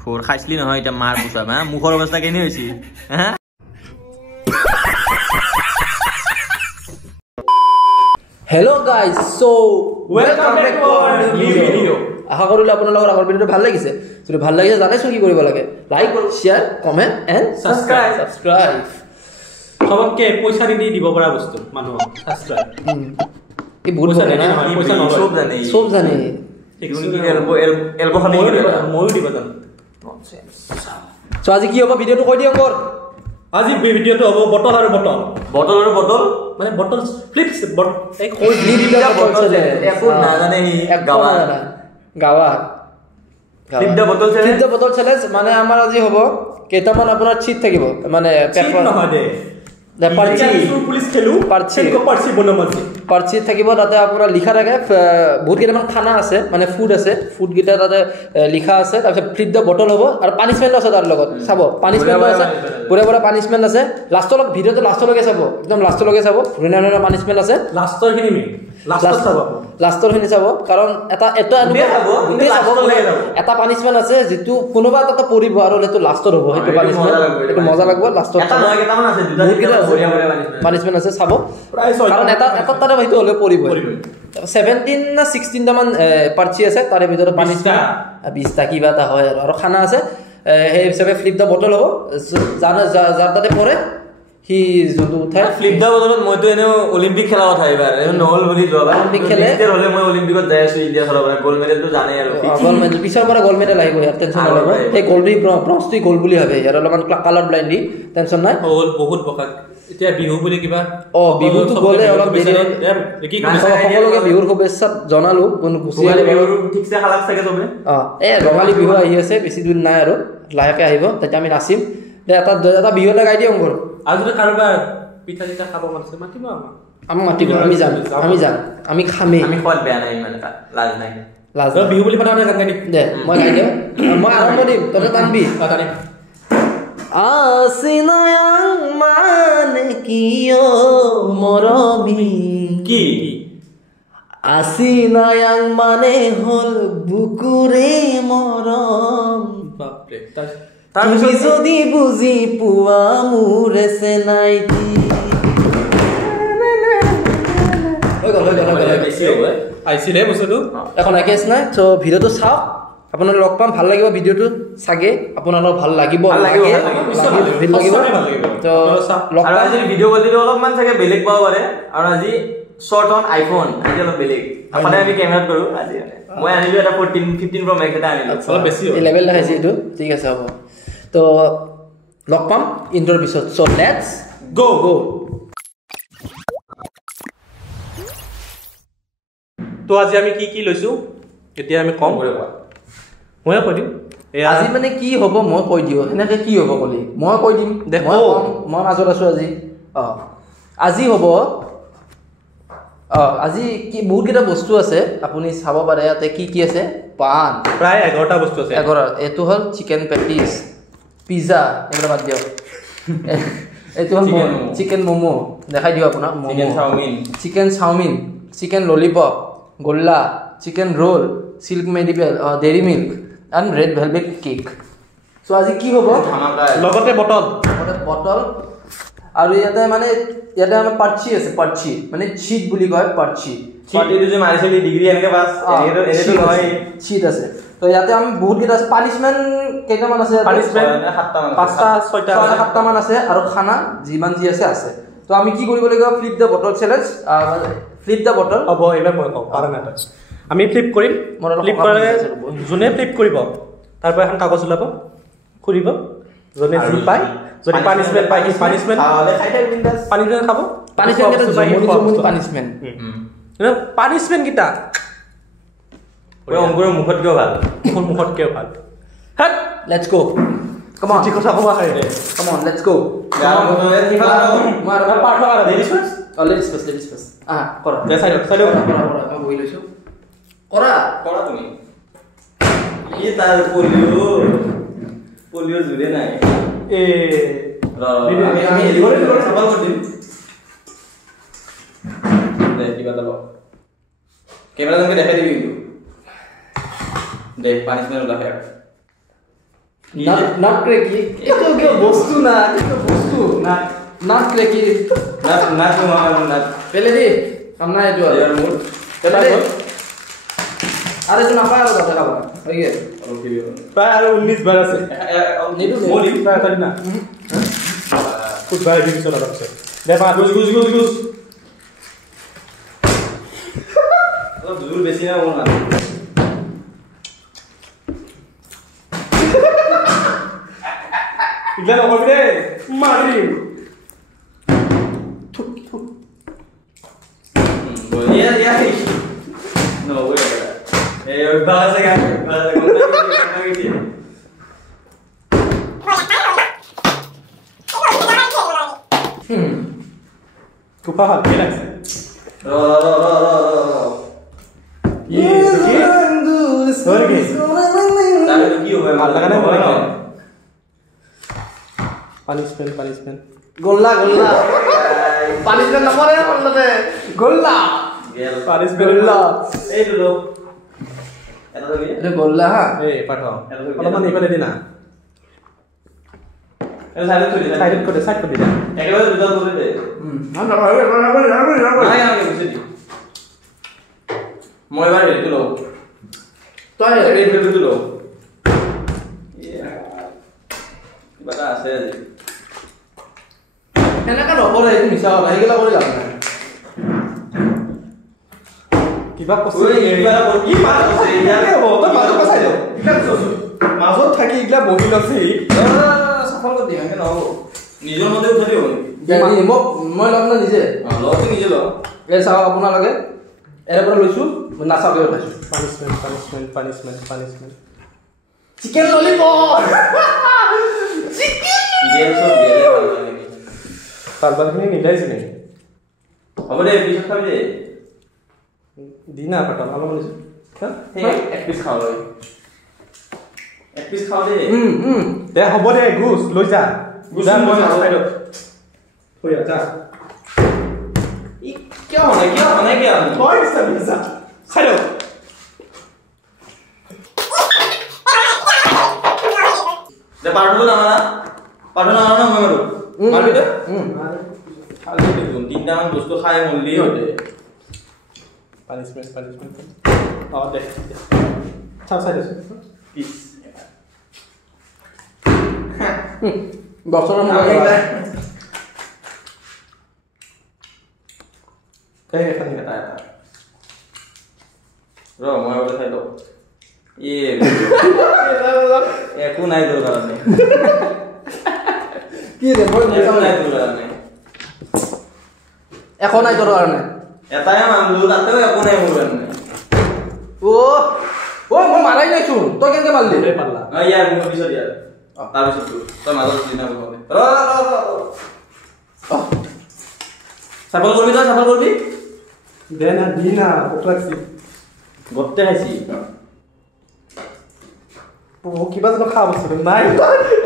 Four খাইছিলি নহয় এটা মার পোষাব হ্যাঁ মুখর অবস্থা কেনে হইছি হ্যাঁ Hello guys, so welcome back to our new video. আশা কৰিলো আপোনালোকৰ আগৰ ভিডিওটো ভাল লাগিছে যদি ভাল লাগিছে জানেছো কি কৰিব লাগে like share comment and subscribe সবকে পয়সা দি দিব পৰা বস্তু মানুহ সাবস্ক্রাইব এই বহুত পয়সা না পয়সা সব জানে এলবো খালি মই দিব জানো সো আজি কি হ'ব ভিডিওটো কৈ দিও কৰ আজি ভিডিওটো হ'ব বটল আৰু বটল বটল আৰু বটল মানে বটল ফ্লিপস এই ওই লিডার বটল চলে এফো না জানে গাওয়া ফ্লিপ দা বটল চ্যালেঞ্জ মানে আমাৰ আজি হ'ব কেইটামান আপোনাৰ চিট থাকিব মানে পেপাৰ নহয় দে পাৰ্চি পুলিচ খেলু পাৰ্চি বনামছি পাৰ্চি থাকিব তাতে আপোনাৰ লিখা থাকে বহুত কেইটামান খানা আছে মানে ফুড আছে ফুড গিটা তাতে লিখা আছে তাৰপিছত ফ্লিপ দা বটল হ'ব আৰু পানিশমেন্ট আছে তাৰ লগত চাব পানিশমেন্ট আছে পুৰা পুৰা পানিশমেন্ট আছে লাষ্টৰ ভিডিওটো লাষ্টলৈকে চাব একদম লাষ্টলৈকে চাব ধুনীয়া ধুনীয়া পানিশমেন্ট আছে লাষ্টৰ খিনি লাষ্টৰ খিনি চাব কাৰণ এটা এটা পানিশমেন্ট আছে যেটো কোনোবা এটা পৰিব আৰু সেইটো লাষ্টৰ হ'ব সেইটো পানিশমেন্ট সেইটো মজা লাগিব লাষ্টৰ এটা নহয় কেইটামান আছে দুটা বঢ়িয়া পানিশমেন্ট আছে চাব কাৰণ এটা তাৰে হয়তো হলে পৰিব 17 না 16 টা মান পাৰ্চি আছে তাৰে ভিতৰত পানিশমেন্ট 20 টা কিবা এটা হয় আৰু খানা আছে সেই হিচাপে ফ্লিপ দা বটল হ'ব যাৰ তাতে পৰে হি যদু উঠাই ফ্লিপ দা বটলত মইতো এনে অলিম্পিক খেলা কথা এবাৰ এনে নহল বুলি যোৱাবাৰ অলিম্পিক খেলে হলে মই অলিম্পিকত যাই আছো ইণ্ডিয়া খেলাৰ পৰা গোল্ড মেডেলটো জানে আৰু গোল্ড মেডেল পিছৰ পৰা গোল্ড মেডেল আহিব ইয়াত টেনচন নলব এই গোল্ডি ব্ৰঞ্জটো গোল্ড বুলি ভাবে ইয়াৰ অলপমান কালাৰ ব্লাইণ্ডলি টেনচন নাই বহুত বকা এতিয়া বিহু বুলি কিবা বিহুটো গলে অলপ দেৰি কি সকলোকে বিহুৰ শুভেচ্ছা জনালো কোন খুচি আছে বিহুৰ ঠিকছে খালাক থাকে তবে ৰঙালী বিহু আহি আছে বেছি দিন নাই আৰু লাহেকে আহিব তেতিয়া আমি নাচিম এটা বিহু লগাই দিওঁ ঘৰ আজি কাৰোবাৰ পিঠা চিঠা খাব মন আছে মাতিব আমাক মাতিব আমি যাম আমি খামে আমি খোৱাত বেয়া নাই মানে লাজ নাই লাজ বিহু বুলি পাতা নাই গান গাই দে মই গাই দিম মই আৰম্ভ দিম তই টানবি আসিনায়াং মানে কিয় মৰমি কি আসিনায়াং মানে হল বুকুৰে মৰম বাপৰে তুমি যদি বুজি পোৱা মোৰ চেনাইটি আইছিলে বস্তুটো এখন একেছ নাই চ' ভিডিঅ'টো চাওক আপোনালোক লগ পাম ভাল লাগিব ভিডিঅ'টো চাগে আপোনালোক ভাল লাগিব আজি ভিডিঅ' কোৱালিটি অলপমান চাগে বেলেগ পাব পাৰে আৰু আজি শ্বৰ্ট অন আইফোন আজি অলপ বেলেগ সদায় আমি কেমেৰাত কৰো আজি মই আনিলো এটা 15 Pro Max এটা আনিলো অলপ বেছি এই লেভেল দেখাইছে এইটো ঠিক আছে হ'ব তো লগ পাম ইন্ট্ৰৰ পিছত চ' লেটছ গো তো আজি আমি কি লৈছো এতিয়া আমি কম মই কৈ দিম আজি মানে কি হ'ব মই কৈ দিওঁ এনেকে কি হ'ব কলি মই কৈ দিম মই মাজত আছো আজি হ'ব আজি কি বহুত কেইটা বস্তু আছে আপুনি চাব পাৰে ইয়াতে কি আছে পান প্ৰায় 11টা বস্তু আছে এইটো হ'ল চিকেন পেটিছ পিজ্জা এইবোৰ বাদ দিয়ক এইটো হ'ল চিকেন ম'ম' দেখাই দিওঁ আপোনাক চিকেন চাওমিন চিকেন ললিপপ গোল্লা chicken roll silk medical dairy milk and red velvet cake চ' আজি কি হ'ব লগতে বটল আৰু ইয়াতে আমাৰ পাৰ্চি আছে পাৰ্চি মানে চিট বুলি কয় পাৰ্চি পাৰ্টিটো যে মাৰিছিলি ডিগ্ৰী এনেকে পাছ এনেটো নহয় চিট আছে তো ইয়াতে আমি বহুত কেইটা আছে পানিশমেন্ট কেইটামান আছে পানিশমেন্ট 5টা 6টা 7টা মান আছে আৰু খানা যিমান যি আছে তো আমি কি কৰিব লাগিব ফ্লিপ দা বটল চ্যালেঞ্জ ফ্লিপ দা বটল হ'ব এবাৰ মই কওঁ পাৰা নাই আমি ফ্লিপ কৰিম ফ্লিপ কৰিলে যোনে ফ্লিপ কৰিব তাৰ পৰা এখন কাগজ ওলাব খুৰিব যোনে যি পায় যদি পানিশমেন্ট পায় কি পানিশমেন্ট খাই থাক বিন্দাস পানিশমেন্ট খাব পানিশমেন্ট কিটা অংকুৰৰ মুখতকেও ভাল হেট লেটস গো কাম অন ঠিক কথা কোৱা হয় কাম অন লেটস গো মাৰ পাৰ্ট কৰা লেডিজ ফাৰ্ষ্ট কৰা চাইড বহি লৈছো কৰা তুমি ই তাৰ পলিও জুৰে নাই আমি এলিগৰে চাবাল কৰি দিম দে কিবা এটা ল কেমেৰা তুমি দেখাই দিবি কিন্তু দে পানিশমেন্ট ওলা fake not cracky itu ke bostu na itu bostu not cracky not not pele di kamna itu their mood pele di are itu napa aro data khaba oke প্রায় আর 19 বার আছে nidu মলি প্রায় তাই না খুব বার দিন চলা যাচ্ছে দেবা গুজ অলপ জোর বেছি না মন না ইলা নকবি দে মারি বলিয়া দিয়া no wait balas lagi kupa hal relax punishment golla punishment namore bollate golla punishment golla ei dulo eta to এটা golla ha এই পাঠাও অলপমান এইফালে দি না এটা সাইড করে দে একেবারে দুটো করে দে আমরা না না বুঝে দি মই এবার রেডি লো তো রেডি লো কিবা আছে আজি এনেকা নপৰে এইটো মিছা কথা এইগিলা কৰি লাভ নাই কিবা কষ্ট ওই এইবাৰ কি মাছ আছে ইয়াতে হ'ব তই মাজত কচাই দে ইটা মাজত থাকি ইগলা বহি লছে সফল কৰি দিম নহ'ব নিজৰ মতে উঠাই হ'ব জানি মই লম না নিজে লগতে নিজে ল এই চাওক আপোনালোকে এৰে পৰা লৈছো নাচাকে উঠাইছো punishment চিকেন ললিপপ গেম সব গেলে ভাল লাগে তারবারখিনি মিলাইছে নি হ'ব দে পিছত খাবি দে দিনা পাটা ভালো বলিস হ্যাঁ এক পিস খাও লই এক পিস খাও দে দে হ'ব দে গুছ লৈ যা গুছা মই খাইলো হৈ যা ই কিয় হয় কিয় হয় সব খাইলো দে পাৰটো না মই মাৰো মাৰবি দে খালি দেখোন তিনটা মান বস্তু খাই মল্লি হতে punishment দে চাও চাই দে পিস বছৰৰ মূৰত কাই এখানে এটা ৰ মই ওলাই খাই লও একো নাই তোৰ কাৰণে কি ৰে মই একো নাই তোৰ কাৰণে এখন নাই তোৰ কাৰণে এটাই মানলো তাতেও একো নাই মোৰ কাৰণে ও মই মাৰাই নাইছো তই কেনেকে মাৰলি দে পাল্লা ইয়াৰ মোৰ পিছত ইয়াৰ তাৰপিছত তই মাজত চিনা কৰিব চাফল কৰিবি দে না দিনা পকলাছি গোটেই খাইছি ও কিবা যেন খাব বস্তু নাই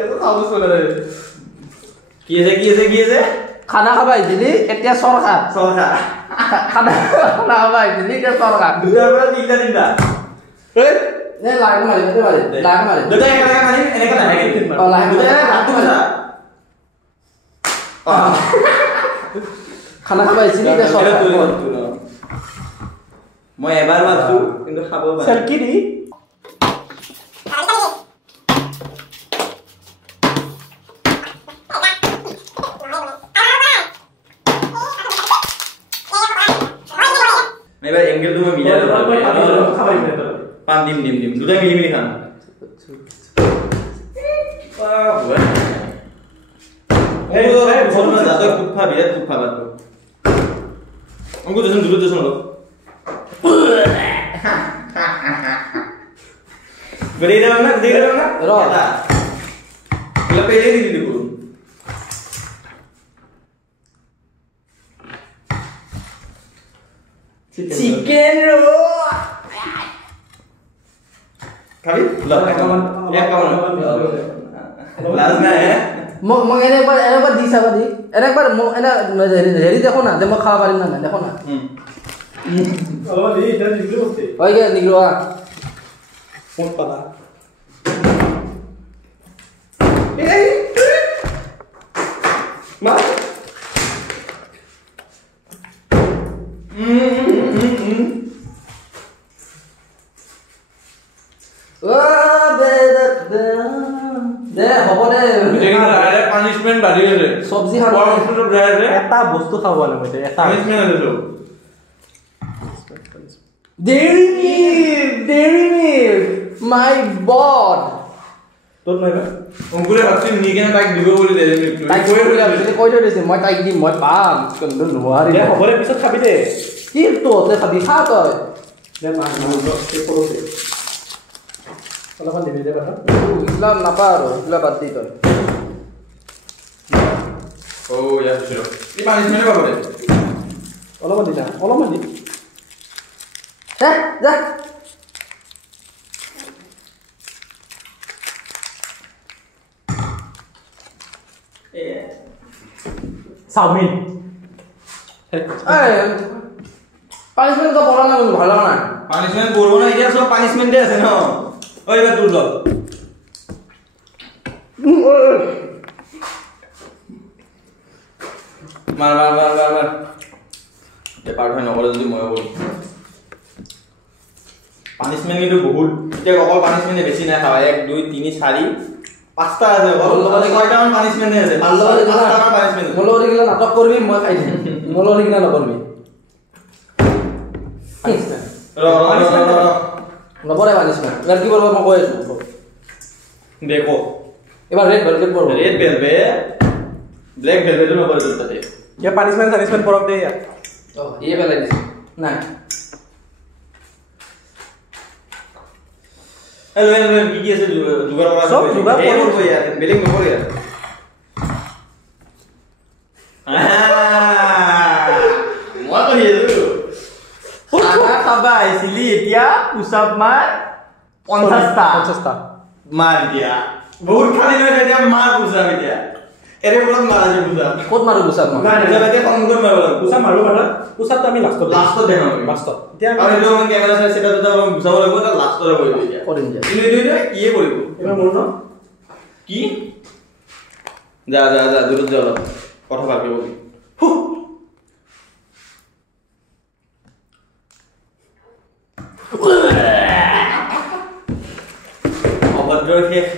এটো খাব বস্তু নাই কি আছে খানা খাবা আহিছিলি এতিয়া চৰ খা চৰকা খানা খাবা আহিছিলি এতিয়া চৰ খা দুটাৰ পৰা তিনটা নে লাগ মাৰি দুটা একেলগে মাৰি এনেকে নাথাকে লাগ দুটা হাতটো মাৰা খানা খাবা আহিছিলি এতিয়া চৰ খা মই এবাৰ মাৰছো কিন্তু খাব পাৰে সেলকি দি এবাৰ এঙ্গেলটো মই মিলাই লওঁ পান দিম দুটা মিলি খাম যাতে কুফা বিৰাট কুফা বাটো অংকু দেচোন দুটো দেচোন অলপ গোটেইকেইটা না এটা বোলে পেলে দি দিব চিকেন রোল খাবি এক কামন লাজ নাই মোক এনেকবাৰ দি চাবা দি এনেকবাৰ মোক এনে হেৰি দেখো না যে মই খাব পাৰিম না নাই দেখো না অলপ দি এটা দিলো বস্তি হয় গে নিগ্ৰোৱা Một pala. Mà. দে হ'ব দে পানিশমেন্ট বাঢ়ি গৈছে সবজি খাব এটা বস্তু খাব লাগে মই এটা পানিশমেন্ট আছে Dairy milk, my god. তোর নাই অঙ্কুরে ভাবছি নিকেনে তাক দিব বলি দে তাই কই বলি আমি কই দিছে মই তাই দিম মই পাম কোন নোৱাৰি দে হ'বৰে পিছত খাবি দে কি তো তে খাবি খা তই দে মা তে পৰো দে অলপমান দিবি দে কথা ইলা নাপা আৰু ইলা বাদ দি তই ও ইয়া ছিল এই পানিশমেন্ট পাব দে অলপমান দি যা অলপমান দি যা যা চাউমিন পানিশমেন্ট তো বলা না ভালো না পানিশমেন্ট করব না এটা সব পানিশমেন্টে আছে না ওই এবার দূর দাও মার এ পার্ট হয় নকলে যদি মই বলি পানিশমেন্ট কিন্তু বহুত এটা অকল পানিশমেন্টে বেশি না খাওয়া 1 2 3 4 5টা আছে বল কয়টা মান পানিশমেন্ট আছে 5টা মান পানিশমেন্ট মলৰ গিলা নাটক কৰবি মই খাই দিম মলৰ গিলা নকৰবি নপৰে পানিশমেন্ট এবাৰ কি কৰিব মই কৈ আছো দেখো এবাৰ ৰেড ভেলভেট পৰব ৰেড ভেলভেট ব্ল্যাক ভেলভেট নপৰে তাতে ইয়া পানিশমেন্ট পৰক দে ইয়া ও এই পেলাই দিছে নাই হেল্ল কি আছে জুগাৰ কৰা সব জুগাৰ কৰিব ইয়াৰ বেলিং নকৰে ইয়াৰ মই কৰি আছো খানা খাবা আহিছিলি এতিয়া পুচাপ মাৰ 50টা মাৰ দিয়া বহুত খালি নহয় এতিয়া মাৰ পুচাপ এতিয়া এৰে বলত মাৰা যে পুচাপ ক'ত মাৰো গুছাপ মই পুচাপতে কনকন মাৰিব পুচাপ মাৰো মাৰা পুচাপটো আমি লাষ্টত দেখাম লাষ্টত এতিয়া আৰু এইটো কেমেৰা চাই সেটা দুটা গুছাব লাগিব তাৰ লাষ্টৰে কৰিব এতিয়া কৰিম যা কিন্তু এইটো কিয়ে কৰিব এবাৰ মোৰ ন কি যা দূৰত যা অলপ কথা ভালকে বলি অভদ্ৰ শেষ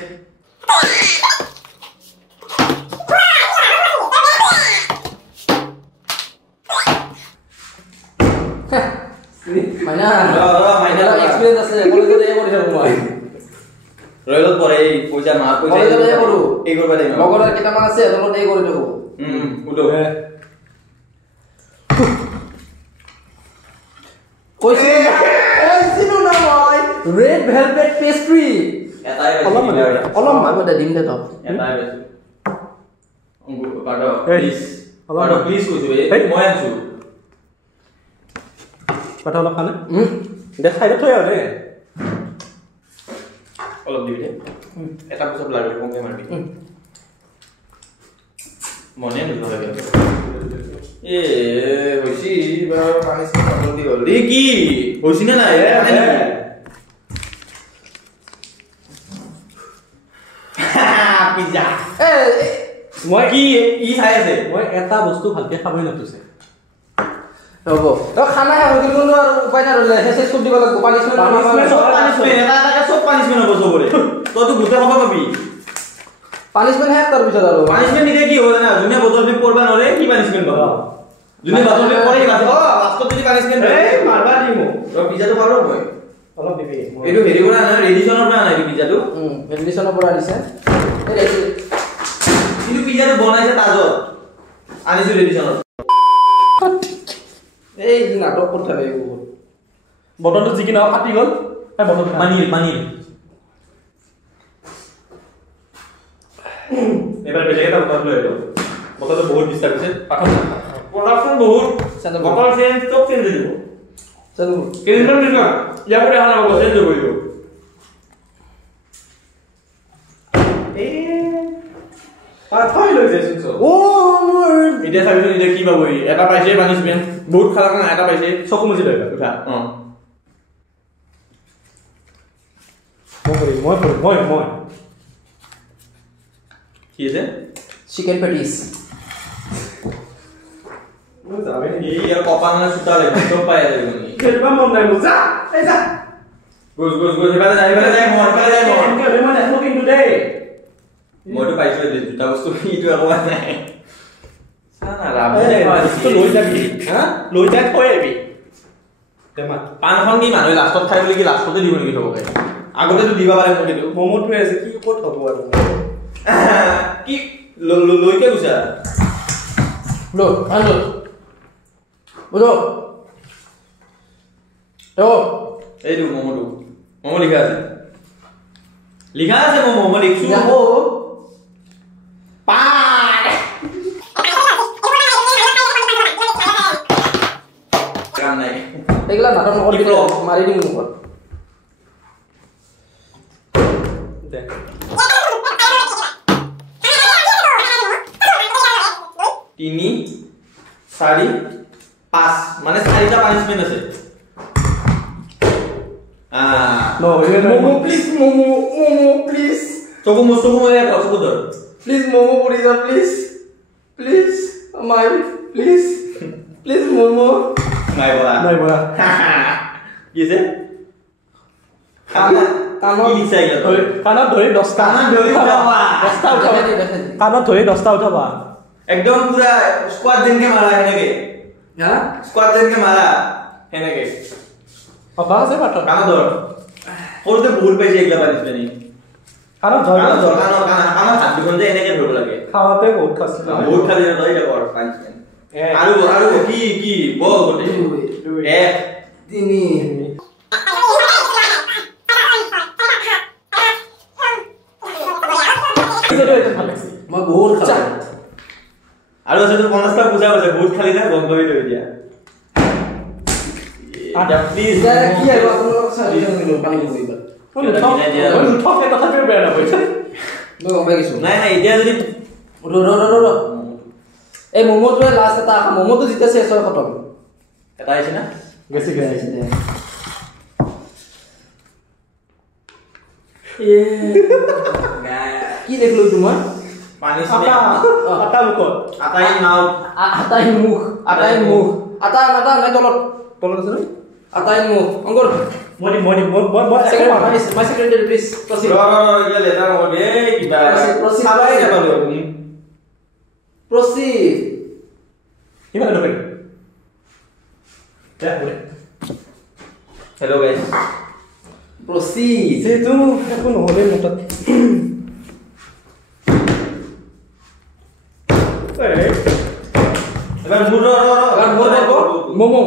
মাইনা এক্সপেৰিয়েন্স আছে কলেজত এই কৰি থাকো মই ৰয়লত পৰে পইচা মাৰ পইচা কলেজত এই কৰো এই কৰিব পাৰিম লগৰ কেইটামান আছে তলত এই কৰি থাকো উঠো কৈছিলো না মই ৰেড ভেলভেট পেস্ট্ৰি এটাই অলপমান মই দিম দে তক এটাই বেছি পাড়ো প্লিজ কৈছো মই আছো কথা অলপ খানে দে খাই থৈ আহ দে অলপ দিবি দে এটা পিছত লাগে কমকে মাৰবি মনে নলগে এ হইছি বা পানী সাগৰ দি হল কি হইছি না নাই পিজ্জা মই কি ই চাই আছে মই এটা বস্তু ভালকে খাবই নতুছে হ'ব তো খানা হৈ গ'ল কিন্তু আৰু উপায় নাই ৰলে হেসে চব দিব লাগিব পানিশমেন্ট এটা সব পানিশমেন্ট হ'ব চবৰে তইতো গুতে খাব পাবি পানিশমেন্ট হে তাৰ পিছত আৰু পানিশমেন্ট দিলে কি হ'ব জানা দুনিয়া বটল ফিপ কৰবা নৰে কি পানিশমেন্ট পাবা দুনিয়া বটল ফিপ কৰে কি লাষ্টত যদি পানিশমেন্ট মাৰবা দিমু তো পিজ্জাটো পাৰো মই অলপ দিবি এইটো হেৰি কৰা না ৰেডিছনৰ পৰা আনা পিজ্জাটো ৰেডিছনৰ পৰা আনিছে কিন্তু পিজ্জাটো বনাইছে তাজত আনিছো ৰেডিছনৰ এই নাটক কৰি থাকে বহুত বটলটো যি কিনা ফাটি গ'ল এই বটলটো পানীৰ এবাৰ বেলেগ এটা বটল লৈ আহিলো বটলটো বহুত ডিস্টাৰ্ব হৈছে প্ৰডাকশন বহুত বটল চেঞ্জ চব চেঞ্জ হৈ যাব চলো কেইদিনমান দিনা ইয়াৰ পৰা হানা হ'ব চেঞ্জ হৈ যাব থৈ লৈ যাইছোন চব এতিয়া চাবিচোন এতিয়া কি পাব এটা পাইছে পানিশমেন্ট বহুত খালা কাৰণে এটা পাইছে চকু মুজি লৈ উঠা মই কি আছে চিকেন পেটিস এই আর কপালে সুতালে তো পায় যাবে নি খেলবা মন নাই মুজা এই যা গোস এবারে যাই মন এনকে মানে স্মোকিং টুডে মইটো পাইছো যে দুটা বস্তু ইটো অকমান নাই সানা রাব তো লৈ যাবি হা লৈ যাই থৈ আহিবি তেমা পানখন কি মানুহে লাষ্টত খাই বুলি কি লাষ্টতে দিব নেকি থবকে আগতে তো দিবা পাৰে মোক দিও মমটো আছে কি ক'ত হ'ব আৰু কি লৈকে গুছা লো আনো বুঝো তো এই দু মোমো লিখা আছে মোমো লিখছো যাও পাই কাম নাই এগুলা নাটক নকৰি দিলে মাৰি দিম মুখত দে 3 4 5 মানে 4টা পানিশমেন্ট আছে নো মোমো প্লিজ চকু মে চকু ধর প্লিজ মোমো পড়ি যা প্লিজ মাই প্লিজ মোমো নাই বলা কি আছে কানত কি লিখাই গেল কানত ধৰি 10টা কানত ধৰি 10টা উঠাবা একদম পুরা স্কোয়াড দেনকে মারা হেনেকে হ্যাঁ স্কোয়াড দেনকে মারা হেনেকে বাবা আছে পাঠ কানা ধর করতে ভুল পাইছে এগুলা পানিশমেন্ট কানত ধৰি কানা হাত দুখন যে এনেকে ধরব লাগে খাওয়াতে বহুত খাছিল বহুত খালি তই এটা কর পানিশমেন্ট আৰু কি বল গটে এক তিনি মই বহুত খালা আৰু আছে তো 50টা পূজা আছে বহুত খালি যায় গম কৰি লৈ দিয়া আটা প্লিজ কি আৰু আপোনালোক চাই পানী কৰিবা ঠকে তথাপিও বেয়া নাপাইছে মই গম পাই গৈছো নাই এতিয়া যদি ৰ এই মোমোটোৱে লাষ্ট এটা মোমোটো যেতিয়া শেষ হয় খতম এটা আছে না গেছি কি দেখলো তোমাৰ পানিশমেন্ট আটা মুখত আটাই নাও আটাই মুখ আটা নাই তলত আছে নে আটাই মুখ অংকৰ মই মাই সেক্ৰেটাৰী প্লিজ প্ৰসিড এতিয়া লেটাৰ হ'ব দে কিবা Proceed. চালাই নাপালো প্ৰসিড ইমান নকৰি হেল্ল গাইস প্ৰসিড যেটো একো নহলে মতত এবাৰ মুৰ মোমো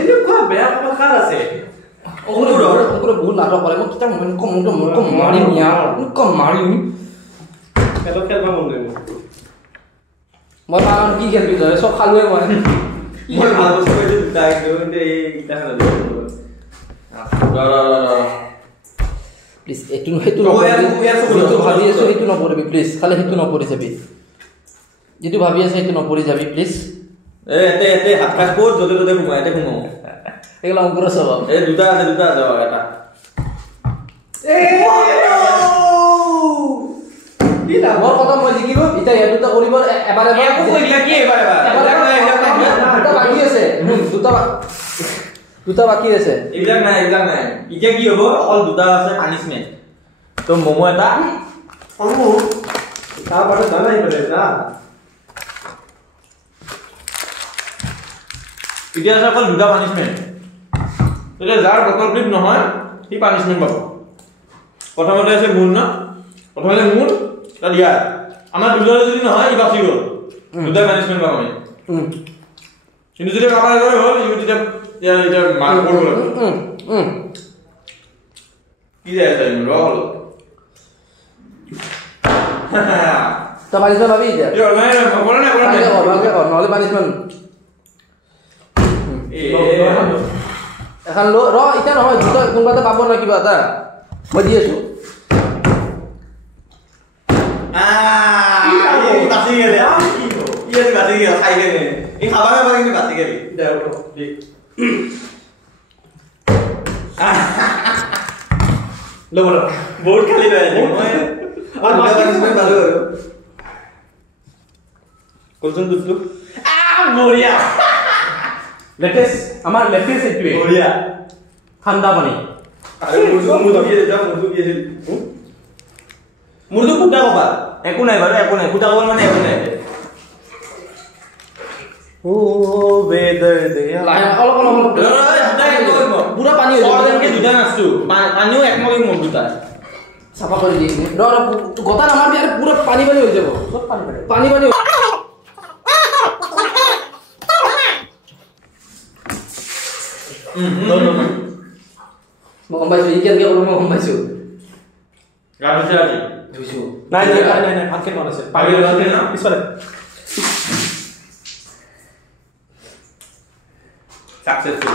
এনেকুৱা বেয়া কথা আছে অংকুৰে বহুত নাটক কৰে মই কিতা মাৰিম মাৰিম খেলবা মন নাই মই তাৰ কি খেলবি তই চব খালোৱে মই ভাল বস্তু পাইছো দুটা কিন্তু এই দুটা খালা প্লিজ সেইটো ভাবি আছো সেইটো নপৰিবি প্লিজ খালি সেইটো নপৰি যাবি যিটো ভাবি আছে সেইটো নপৰি যাবি প্লিজ এতে হাত কাজ বহুত যতে ততে ঘুমাই এতে ঘুমাও এগুলো অংকুৰৰ স্বভাৱ এই দুটা আছে এটা মোৰ কথা মই জিকিলো এতিয়া ইয়াত দুটা কৰিব এবাৰ বাকী আছে দুটা বাকী আছে এইবিলাক নাই এতিয়া কি হ'ব অকল দুটা আছে পানিশমেন্ট তো মোমো এটা তাৰ পাছত জানাই পেলে না এতিয়া আছে অকল দুটা পানিশমেন্ট এতিয়া যাৰ বটল ফ্লিপ নহয় সি পানিশমেন্ট পাব প্ৰথমতে আছে মুন না প্ৰথমতে মুন তা দিয়া আমাৰ দুজনে যদি নহয় ই বাচি গ'ল দুটা পানিশমেন্ট পাব আমি কিন্তু যদি কামাৰ গ'ল হ'ল ই তেতিয়া মাৰ কৰিব লাগিব কি যায় আছে ৰল তই পানিশমেন্ট পাবি এতিয়া নাই নহ'লে পানিশমেন্ট এখন ৰ এতিয়া নহয় দুটা কোনোবা এটা পাব না কিবা এটা মই দি আছো বাচি গেলে ইতিয়াদি বাতি গেল খাই কেনে এই খাবা খাবা কিন্তু বাতি গেল লো বড় বহুত খালি লয় মই আর বাকি ভালো হলো কোজন দুধ বঢ়িয়া লেটেস্ট আমার লেটেস্ট এইটোৱে বঢ়িয়া ঠাণ্ডা পানী আৰে মুৰদু দিয়ে দাও মুৰদু দিয়ে দিল মুৰদু কুটা কবা একো নাই বাৰু একো নাই কুটা কবা মানে একো নাই ও বেদর্দে অলপ পুরা পানি হইছে দুটা নাচছো পানিও একমগ মগ দুটা সাফা করে দিই গতা আমার আর পুরো পানি পানি হয়ে যাব সব পানি পানি মই গম পাইছো ই কেনেকে কৰিব মই গম পাইছো গাবছে আজি বুঝছো নাই ভাতকে মন আছে পানি আছে না পিছলে सक्सेसफुल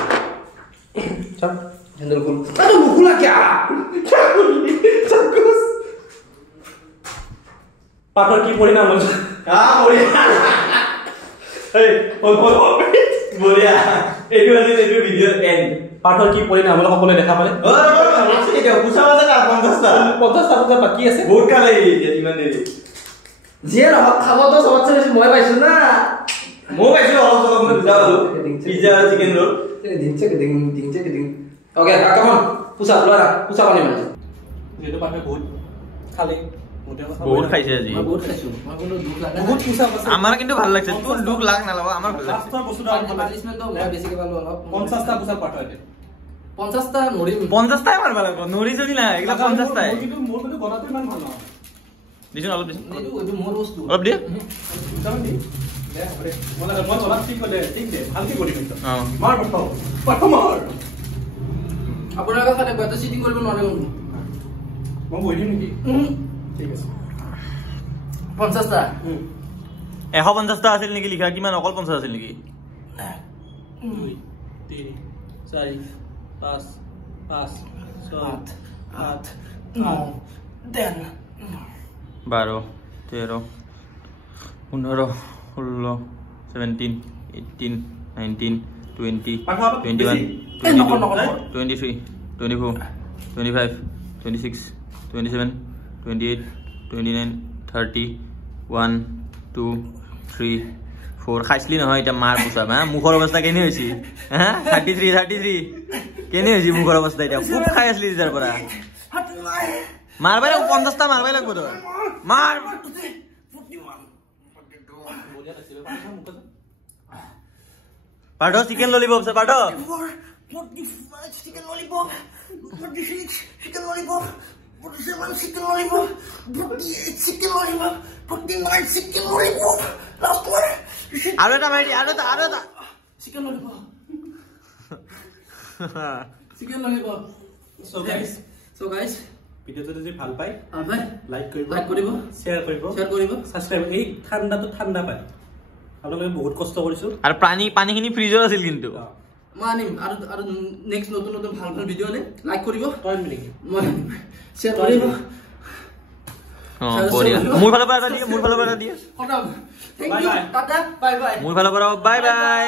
चल हैंडल खोल अरे मुकुला क्या चक्कस पाठर की परिणाम হল हां बढ़िया ए बोल बढ़िया एटु আছে এটু ভিডিও এন্ড পাঠর কি পৰিণাম হল সকলে দেখা পালে ও আছে এটা পুছা আছে না 50টা পূজা বাকি আছে বহুত কালে ইমান দেৰি যে রহক খাব তো সবচেয়ে বেশি মই পাইছো না মই পাইছো অলপ অলপ মই বুজা পালো পিজ্জা আর চিকেন রোল দিং ওকে কাম অন পুছা লরা পুছা পানি মানে যেটো পাঠে বহুত খালি বহুত খাইছে আজি মই বহুত খাইছো মই কোনো দুখ লাগা বহুত পুছা আছে আমার কিন্তু ভাল লাগছে তোর দুখ লাগ না লাগা আমার ভাল লাগছে পাঁচটা বস্তুটা পানিশমেন্ট তো মই বেশি কে পালো অলপ 50টা পুছা পাঠ হইতে 50টা নৰি 50টাই মাৰ ভাল লাগব নৰি যদি না এগুলা 50টাই কিন্তু মোৰ মানে গনাটো ইমান ভাল নহয় দিছন অলপ দিছন এইটো মোৰ বস্তু অলপ দি জানো দি দে হৰে মনে মন অলপ ঠিক কৰে ঠিক দে ভালকে কৰি কিন্তু হ্যাঁ মাৰ পাঠ মাৰ আপোনাৰ কথা কথা চিটিং কৰিব নোৱাৰে মই বহি দিম নেকি ঠিক আছে 50টা 150টা আছিল নেকি লিখা কিমান অকল 50 আছিল নেকি 2 3 4 5 5 7 8 9 10 12 13 15 16 17 18 19 20 21 23 24 25 26 27 28 29 30 1 2 3 4 খাইছলি নহয় এটা মাৰ পুছা হা মুখৰ অৱস্থা কেনে হৈছি হা 33 কেনে হৈছি মুখৰ অৱস্থা এটা খুব খাই আসলি তাৰ পৰা মারবাই লাগব 50টা মারবাই লাগব তো মার পাঠো চিকেন ললিপপ সে পাঠো 45 chicken lollipop, 46 chicken lollipop, 47 chicken lollipop, 48 chicken lollipop, 49 chicken lollipop. Last one. আরো এটা মাইটি আরো এটা চিকেন ললিপপ সো গাইস ভিডিওটো যদি ভাল পায় ভাই লাইক কৰিব শেয়াৰ কৰিব সাবস্ক্ৰাইব এই ঠাণ্ডা পায় আপোনালোকে বহুত কষ্ট কৰিছো আৰ পানিখিনি ফ্ৰিজৰ আছিল কিন্তু মানিম আৰু নেক্সট নতুন ভাল ভিডিও আলে লাইক কৰিব টাইম নেকি মই শেয়াৰ কৰিব বঢ়িয়া মোৰ ফালৰ পৰা এটা দিয়ে thank you tata bye bye মোৰ ফালৰ পৰা বাই বাই